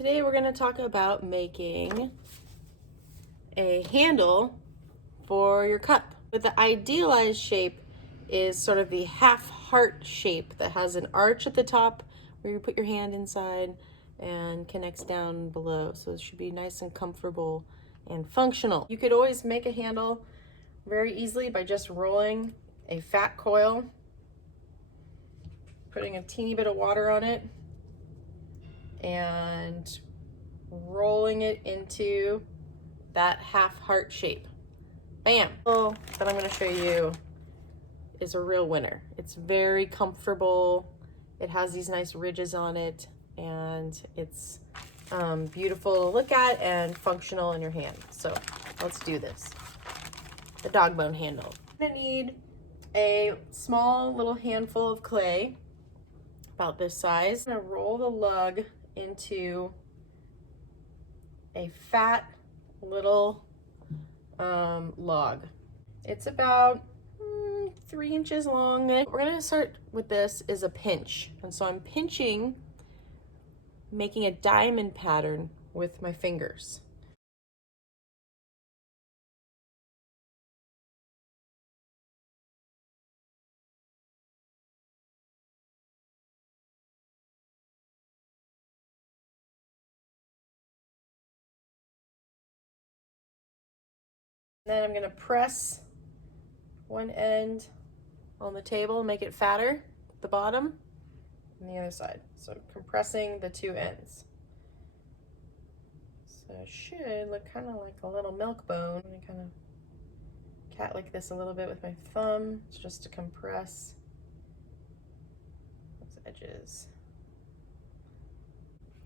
Today we're going to talk about making a handle for your cup. But the idealized shape is sort of the half heart shape that has an arch at the top where you put your hand inside and connects down below. So it should be nice and comfortable and functional. You could always make a handle very easily by just rolling a fat coil, putting a teeny bit of water on it, and rolling it into that half heart shape. Bam! That I'm going to show you is a real winner. It's very comfortable. It has these nice ridges on it, and it's beautiful to look at and functional in your hand. So let's do this. The dog bone handle. I'm going to need a small little handful of clay, about this size. I'm going to roll the lug into a fat little log. It's about 3 inches long. What we're going to start with this is a pinch. And so I'm pinching, making a diamond pattern with my fingers. Then I'm going to press one end on the table, make it fatter at the bottom, and the other side. So compressing the two ends. So it should look kind of like a little milk bone. I kind of cat like this a little bit with my thumb. It's just to compress those edges.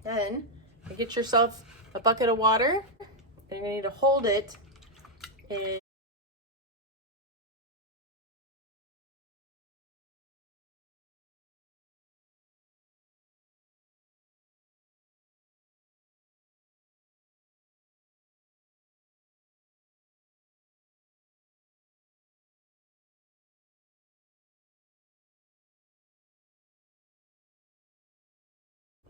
Then you get yourself a bucket of water, and you're going to need to hold it in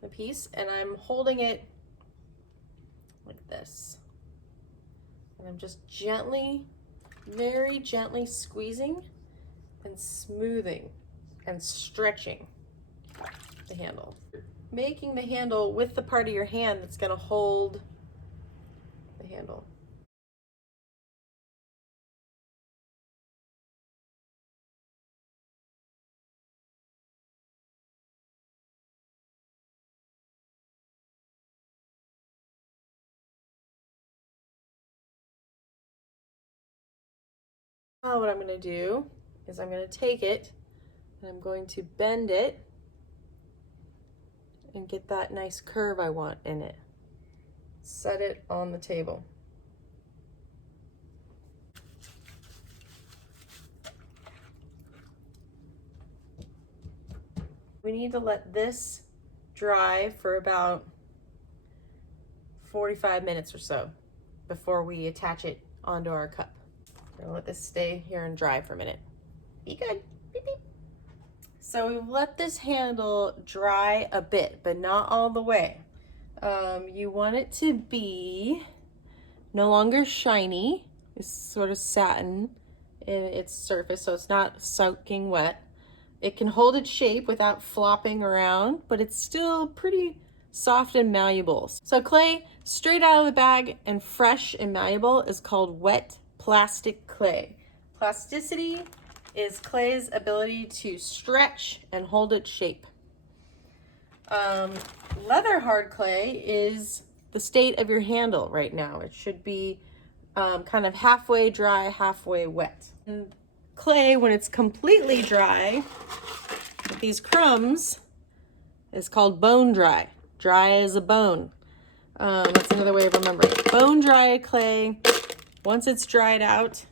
a piece, and I'm holding it like this. And I'm just gently, very gently squeezing and smoothing and stretching the handle. Making the handle with the part of your hand that's going to hold the handle. Now what I'm going to do is I'm going to take it and I'm going to bend it and get that nice curve I want in it. Set it on the table. We need to let this dry for about 45 minutes or so before we attach it onto our cup. We're gonna let this stay here and dry for a minute. Be good. Beep, beep. So we've let this handle dry a bit, but not all the way. You want it to be no longer shiny. It's sort of satin in its surface, so it's not soaking wet. It can hold its shape without flopping around, but it's still pretty soft and malleable. So clay straight out of the bag and fresh and malleable is called wet plastic clay. Plasticity is clay's ability to stretch and hold its shape. Leather hard clay is the state of your handle right now. It should be kind of halfway dry, halfway wet. And clay, when it's completely dry, with these crumbs, is called bone dry. Dry as a bone. That's another way of remembering it. Bone dry clay, once it's dried out,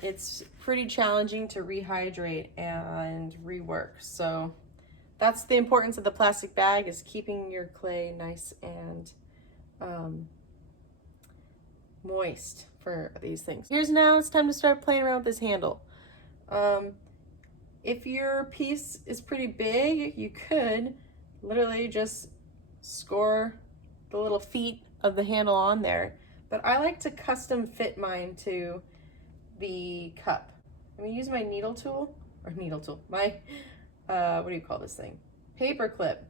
it's pretty challenging to rehydrate and rework. So that's the importance of the plastic bag, is keeping your clay nice and moist for these things. Now it's time to start playing around with this handle. If your piece is pretty big, you could literally just score the little feet of the handle on there, but I like to custom fit mine to the cup. I'm gonna use my my, what do you call this thing? Paper clip,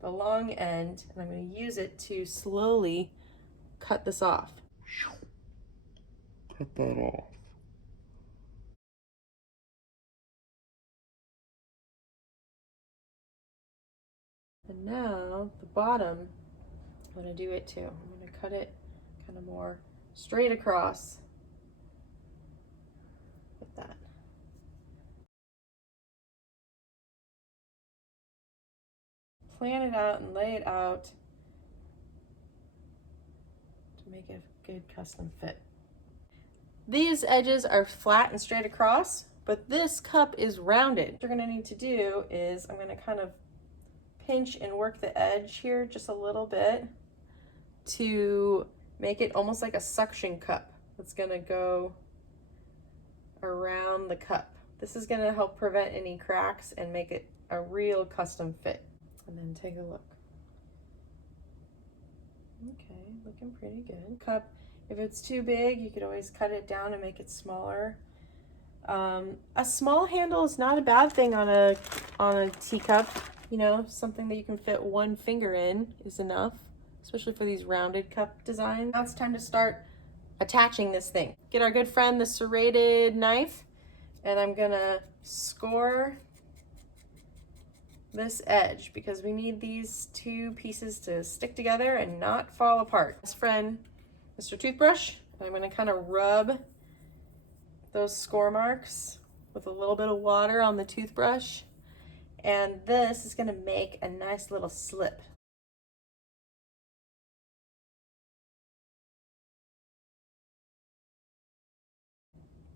the long end, and I'm gonna use it to slowly cut this off. Cut that off. And now the bottom, I'm gonna do it too. I'm gonna cut it kind of more straight across with that. Plan it out and lay it out to make it a good custom fit. These edges are flat and straight across, but this cup is rounded. What you're gonna need to do is I'm gonna kind of pinch and work the edge here just a little bit to make it almost like a suction cup that's gonna go around the cup. This is gonna help prevent any cracks and make it a real custom fit. And then take a look. Okay, looking pretty good. Cup, if it's too big, you could always cut it down and make it smaller. A small handle is not a bad thing on a teacup. You know, something that you can fit one finger in is enough, especially for these rounded cup designs. Now it's time to start attaching this thing. Get our good friend the serrated knife, and I'm gonna score this edge because we need these two pieces to stick together and not fall apart. Best friend, Mr. Toothbrush, and I'm gonna kind of rub those score marks with a little bit of water on the toothbrush. And this is gonna make a nice little slip.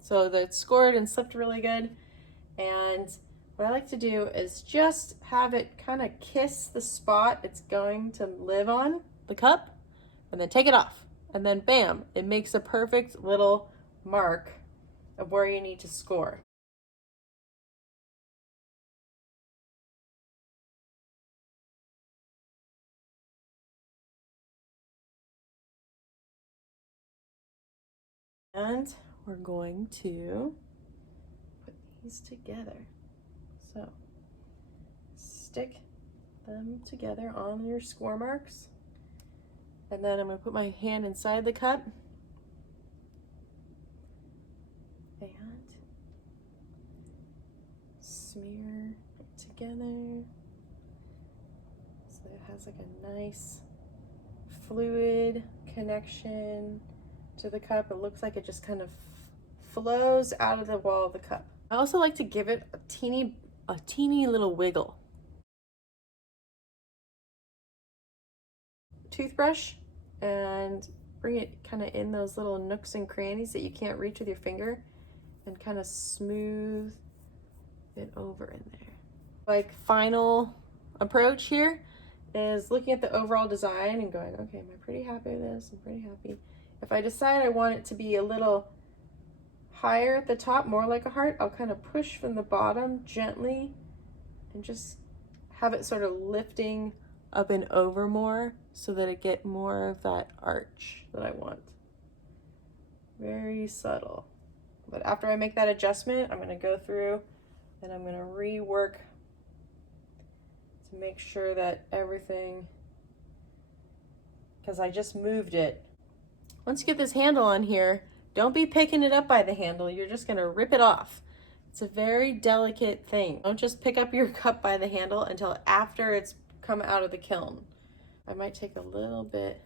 So that's scored and slipped really good. And what I like to do is just have it kind of kiss the spot it's going to live on, the cup, and then take it off. And then bam, it makes a perfect little mark of where you need to score. And we're going to put these together. So stick them together on your score marks. And then I'm going to put my hand inside the cup. And smear it together. So it has like a nice fluid connection to the cup. It looks like it just kind of flows out of the wall of the cup. I also like to give it a teeny little wiggle. Toothbrush and bring it kind of in those little nooks and crannies that you can't reach with your finger and kind of smooth it over in there. Like final approach here is looking at the overall design and going, okay, am I pretty happy with this? I'm pretty happy. If I decide I want it to be a little higher at the top, more like a heart, I'll kind of push from the bottom gently and just have it sort of lifting up and over more so that it get more of that arch that I want. Very subtle. But after I make that adjustment, I'm going to go through and I'm going to rework to make sure that everything, because I just moved it. Once you get this handle on here, don't be picking it up by the handle. You're just going to rip it off. It's a very delicate thing. Don't just pick up your cup by the handle until after it's come out of the kiln. I might take a little bit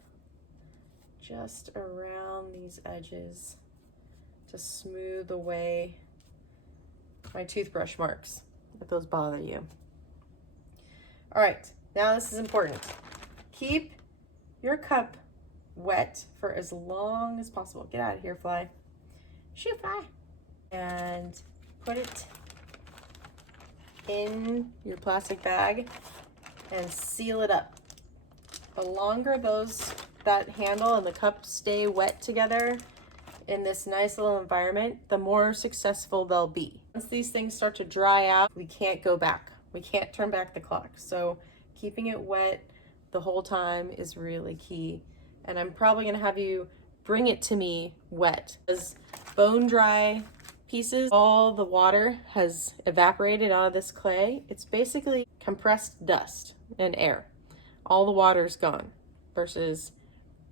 just around these edges to smooth away my toothbrush marks if those bother you. All right, now this is important. Keep your cup wet for as long as possible. Get out of here, fly. Shoot, fly. And put it in your plastic bag and seal it up. The longer that handle and the cup stay wet together in this nice little environment, the more successful they'll be. Once these things start to dry out, we can't go back. We can't turn back the clock. So keeping it wet the whole time is really key. And I'm probably gonna have you bring it to me wet. Because bone dry pieces, all the water has evaporated out of this clay. It's basically compressed dust and air. All the water's gone, versus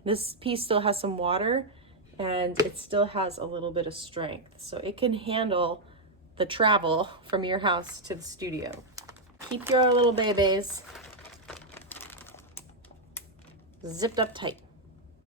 this piece still has some water and it still has a little bit of strength. So it can handle the travel from your house to the studio. Keep your little babies zipped up tight.